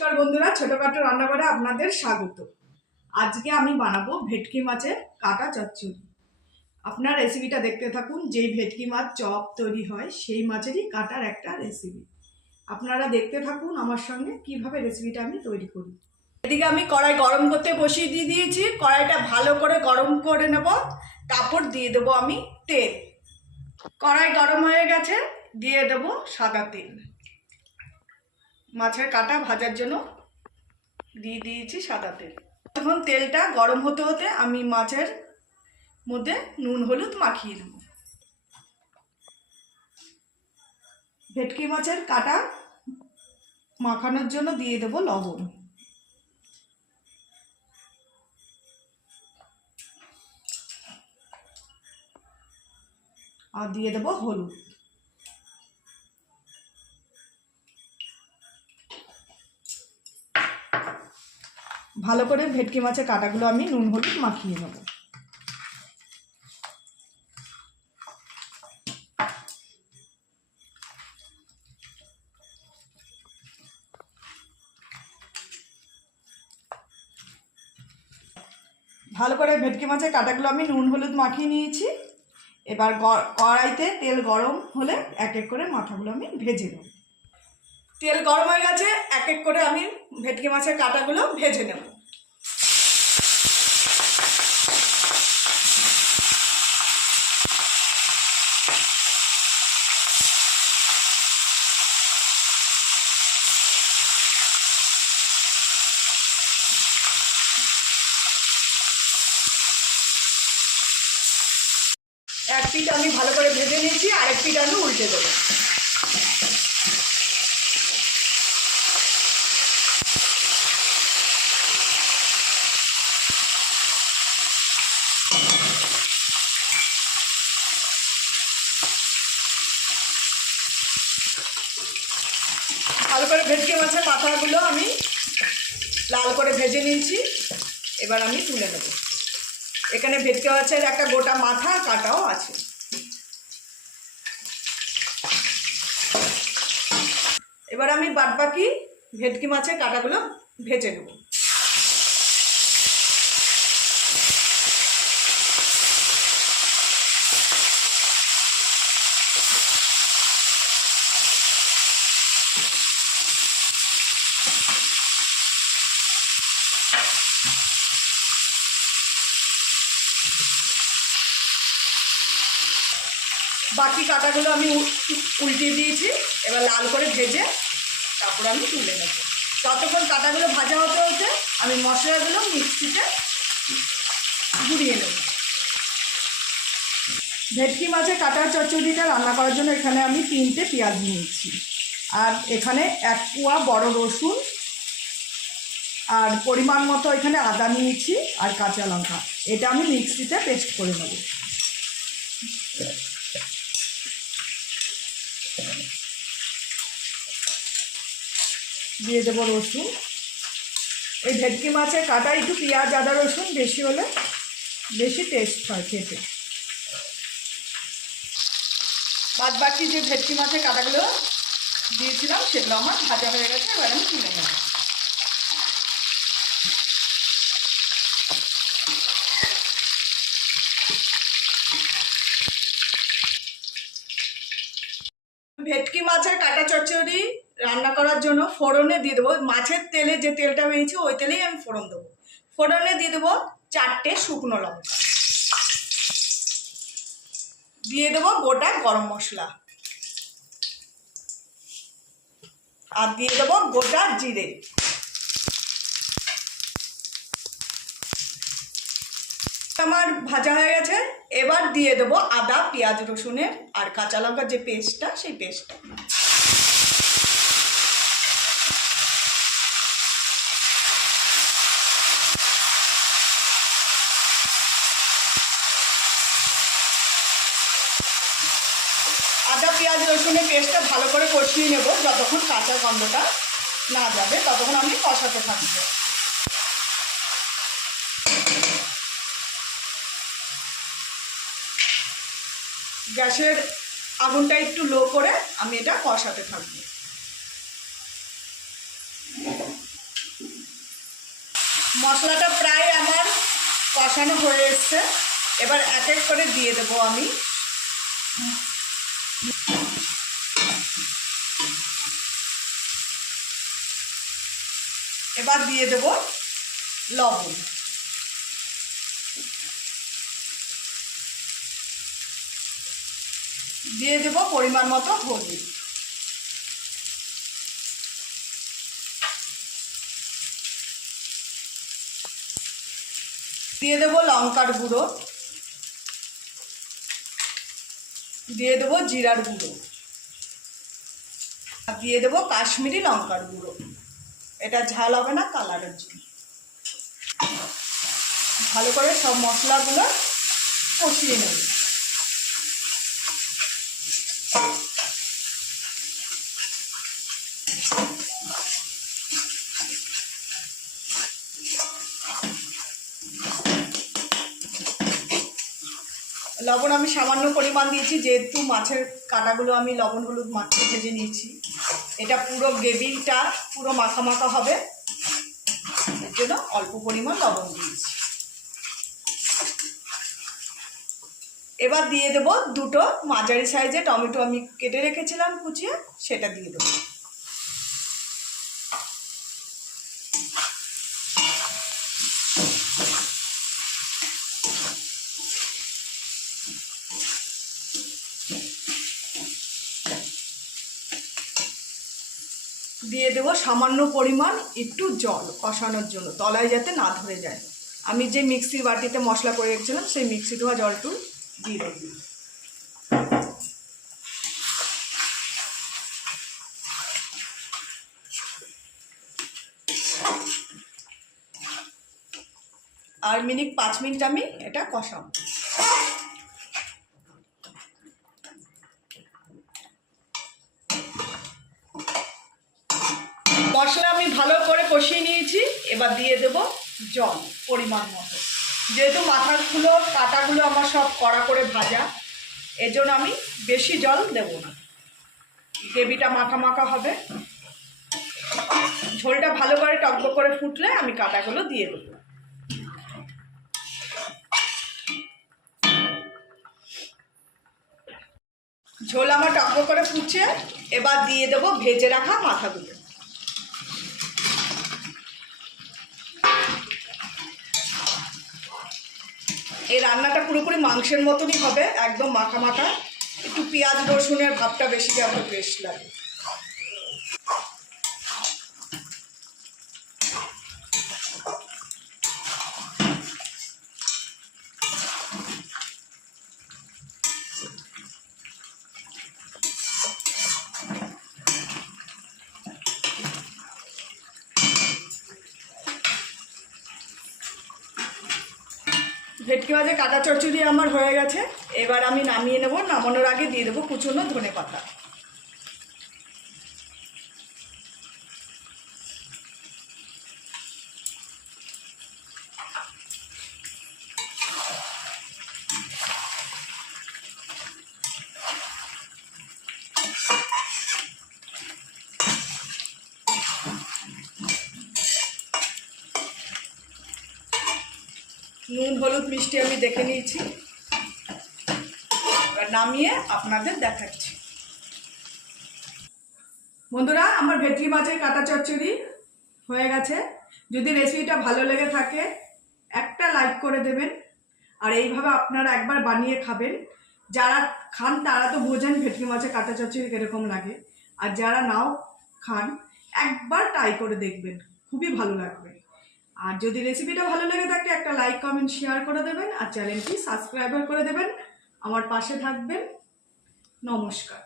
নমস্কার বন্ধুরা, ছোটখাটো রান্নাঘরে আপনাদের স্বাগত। আজকে আমি বানাবো ভেটকি মাছের কাটা চচ্চড়ি। আপনার রেসিপিটা দেখতে থাকুন। যেই ভেটকি মাছ চপ তৈরি হয় সেই মাছেরই কাটার একটা রেসিপি। আপনারা দেখতে থাকুন আমার সঙ্গে কিভাবে রেসিপিটা আমি তৈরি করি। এদিকে আমি কড়াই গরম করতে বসিয়ে দিয়েছি। কড়াইটা ভালো করে গরম করে নেব। তারপর দিয়ে দেবো আমি তেল। কড়াই গরম হয়ে গেছে, দিয়ে দেবো সাদা তেল। মাছের কাটা ভাজার জন্য দিয়ে দিয়েছি সাদা তেল। এখন তেলটা গরম হতে হতে আমি মাছের মধ্যে নুন হলুদ মাখিয়ে দেব। ভেটকি মাছের কাটা মাখানোর জন্য দিয়ে দেব লবণ, আর দিয়ে দেব হলুদ। ভালো করে ভেটকি মাছের কাটাগুলো আমি নুন হলুদ মাখিয়ে নেব। ভালো করে ভেটকি মাছের কাটাগুলো আমি নুন হলুদ মাখিয়ে নিয়েছি। এবার কড়াইতে তেল গরম হলে এক এক করে মাথাগুলো আমি ভেজে নেব। তেল গরম হয়ে গেছে, এক এক করে আমি ভেটকি মাছের কাটাগুলো ভেজে নেব। এক পিঠ আমি ভালো করে ভেজে নিয়েছি, আরেক পিঠ আমি উল্টে দেবো। ভালো করে ভেটকি মাছের মাথাগুলো আমি লাল করে ভেজে নিয়েছি। এবার আমি তুলে নেব। এখানে ভেটকি মাছের একটা গোটা মাথা কাটাও আছে। এবার আমি বাদবাকি ভেটকি মাছের কাটাগুলো ভেজে নেব। বাকি কাটাগুলো আমি উল্টে দিয়েছি। এবার লাল করে ভেজে তারপর আমি তুলে নেব। ততক্ষণ কাটাগুলো ভাজা হতে হতে আমি মশলাগুলো মিক্সিতে গুঁড়িয়ে নেব। ভেটকি মাছের কাটার চচ্চড়িটা রান্না করার জন্য এখানে আমি 3টে পেঁয়াজ নিয়েছি, আর এখানে 1 কোয়া বড় রসুন, আর পরিমাণ মতো এখানে আদা নিয়েছি, আর কাঁচা লঙ্কা। এটা আমি মিক্সিতে পেস্ট করে নেব। দিয়ে দেবো রসুন। এই ভেটকি মাছের কাটা একটু পেঁয়াজ আদা রসুন বেশি হলে বেশি টেস্ট হয় খেতে। বাদ বাকি যে ভেটকি মাছের কাটাগুলো দিয়েছিলাম সেগুলো আমার ভাজা হয়ে গেছে। এবার আমি তুলে নেব। ভেটকি মাছের কাটা চচ্চড়ি রান্না করার জন্য ফোড়নে দিয়ে দেবো, মাছের তেলে যে তেলটা বেরিয়েছে ওই তেলেই আমি ফোড়ন দেবো। ফোড়নে দিয়ে দেবো 4টে শুকনো লঙ্কা, দিয়ে দেবো গোটা গরম মশলা, আর দিয়ে দেবো গোটা জিরে। আমার ভাজা হয়ে গেছে। এবার দিয়ে দেবো আদা পেঁয়াজ রসুনের আর কাঁচা লঙ্কার যে পেস্টটা, সেই পেস্টটা। আদা পেঁয়াজ রসুনের পেস্টটা ভালো করে কষিয়ে নেব। যতক্ষণ কাঁচা গন্ধটা না যাবে ততক্ষণ আমি কষাতে থাকবো। গ্যাসের আগুনটা একটু লো করে আমি এটা কষাতে থাকবো। মশলাটা প্রায় আমার কষানো হয়ে এসছে। এবার এক এক করে দিয়ে দেবো আমি। এবার দিয়ে দেব লবণ, দিয়ে দেব পরিমাণ মতো হলুদ, দিয়ে দেব লঙ্কার গুঁড়ো, দিয়ে দেব জিরার গুঁড়ো, আর দিয়ে দেব কাশ্মীরি লঙ্কার গুঁড়ো। এটা ঝাল হবে না, কালারের জন্য। ভালো করে সব মশলাগুলো কষিয়ে নেব। লবণ আমি সামান্য পরিমাণ দিয়েছি, যেহেতু মাছের কাঁটাগুলো আমি লবণ হলুদ মাখিয়ে ভেজে নিয়েছি। এটা পুরো গ্রেভিটা পুরো মাখা মাখা হবে, এর জন্য অল্প পরিমাণ লবণ দিয়েছি। এবার দিয়ে দেব দুটো মাঝারি সাইজে টমেটো আমি কেটে রেখেছিলাম কুচিয়ে, সেটা দিয়ে দেবো। দিয়ে দেবো সামান্য পরিমাণ একটু জল কষানোর জন্য, তলায় যাতে না ধরে যায়। আমি যে মিক্সির বাটিতে মশলা করে রেখেছিলাম সেই মিক্সি ধোয়া জলটু দিয়ে দেবো। আর 5 মিনিট আমি এটা কষাবো। মশলা আমি ভালো করে কষিয়ে নিয়েছি। এবার দিয়ে দেব জল পরিমাণ মতো। যেহেতু মাথাগুলো কাঁটাগুলো আমার সব কড়া করে ভাজা, এজন্য আমি বেশি জল দেব না, গ্রেভিটা মাখা মাখা হবে। ঝোলটা ভালো করে টকবক করে ফুটলে আমি কাঁটাগুলো দিয়ে দেবো। ঝোল আমার টকবক করে ফুটছে। এবার দিয়ে দেব ভেজে রাখা মাথাগুলো। এই রান্নাটা পুরোপুরি মাংসের মতনই হবে, একদম মাখা মাখা। একটু পেঁয়াজ রসুনের ভাবটা বেশি আমার বেশ লাগে। ভেটকি মাছের কাঁটা চচ্চড়ি আমার হয়ে গেছে। এবার আমি নামিয়ে নেব। নামানোর আগে দিয়ে দেবো কুচনো ধনেপাতা। নুন হলুদ মিষ্টি আমি দেখে নিয়েছি। এবার নামিয়ে আপনাদের দেখাচ্ছি। বন্ধুরা, আমার ভেটকি মাছের কাঁটা চচ্চড়ি হয়ে গেছে। যদি রেসিপিটা ভালো লেগে থাকে একটা লাইক করে দেবেন। আর এইভাবে আপনারা একবার বানিয়ে খাবেন। যারা খান তারা তো বোঝেন ভেটকি মাছের কাঁটা চচ্চড়ি কীরকম লাগে। আর যারা নাও খান একবার ট্রাই করে দেখবেন, খুবই ভালো লাগবে। আর যদি রেসিপিটা ভালো লেগে থাকে একটা লাইক কমেন্ট শেয়ার করে দেবেন। আর চ্যানেলটি সাবস্ক্রাইব করে দেবেন। আমার পাশে থাকবেন। নমস্কার।